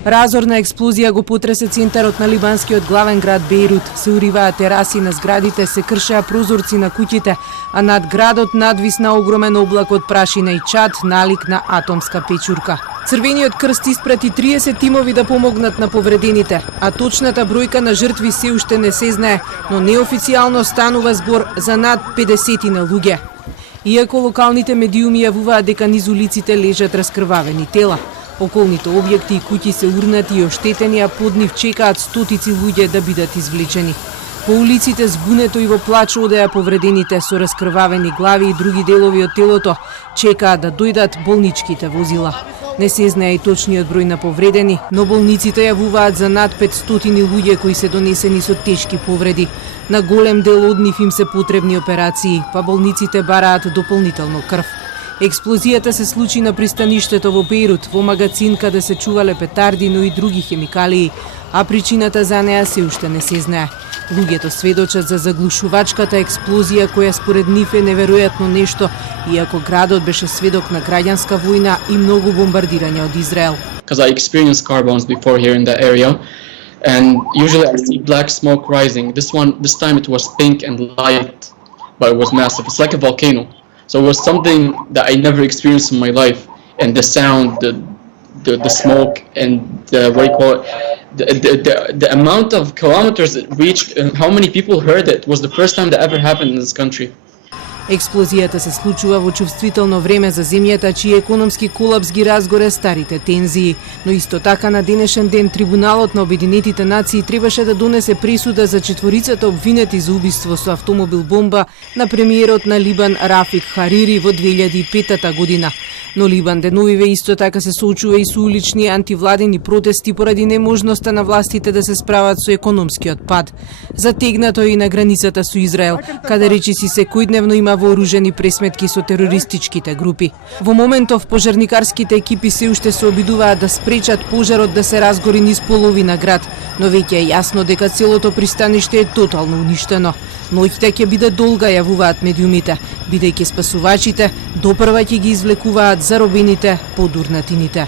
Разорна експлозија го потресе центарот на либанскиот главен град Бејрут. Се уриваа тераси на зградите, се кршеа прозорци на куќите, а над градот надвисна огромен облак од прашина и чад, налик на атомска печурка. Црвениот крст испрати 30 тимови да помогнат на повредените, а точната бројка на жртви се уште не се знае, но неофицијално станува збор за над 50 на луѓе. Иако локалните медиуми јавуваат дека низ улиците лежат раскрвавени тела, околните објекти и куќи се урнати и оштетени, а под нив чекаат стотици луѓе да бидат извлечени. По улиците збунето и во плач одеа повредените со раскрвавени глави и други делови од телото, чекаат да дојдат болничките возила. Не се знае и точниот број на повредени, но болниците јавуваат за над 500 луѓе кои се донесени со тешки повреди. На голем дел од нив им се потребни операции, па болниците бараат дополнително крв. Експлозијата се случи на пристаништето во Бејрут, во магазин каде се чувале петарди, но и други хемикалии, а причината за неа се уште не се знае. Луѓето сведочат за заглушувачката експлозија која според нив е неверојатно нешто, иако градот беше сведок на граѓанска војна и многу бомбардирање од Израел. Because I experienced car bombs before here in the area, and usually I see black smoke rising. This time it was pink and light, but it was massive. It's like a volcano. So it was something that I never experienced in my life, and the sound, the smoke, and the amount of kilometers it reached, and how many people heard it was the first time that ever happened in this country. Експлозијата се случува во чувствително време за земјата, чиј економски колапс ги разгоре старите тензии. Но исто така на денешен ден Трибуналот на Обединетите нации требаше да донесе пресуда за четворицата обвинети за убиство со автомобил бомба на премиерот на Либан Рафик Харири во 2005 година. Но Либан деновиве исто така се соочува и со улични антивладени протести поради неможноста на властите да се справат со економскиот пад. Затегнато и на границата со Израел, каде речиси секојдневно има вооружени пресметки со терористичките групи. Во моментов пожарникарските екипи се уште се обидуваат да спречат пожарот да се разгори низ половина град, но веќе е јасно дека целото пристаниште е тотално уништено. Ноќта ќе биде долга, јавуваат медиумите, бидејќи спасувачите допрва ќе ги извлекуваат заробените под урнатините.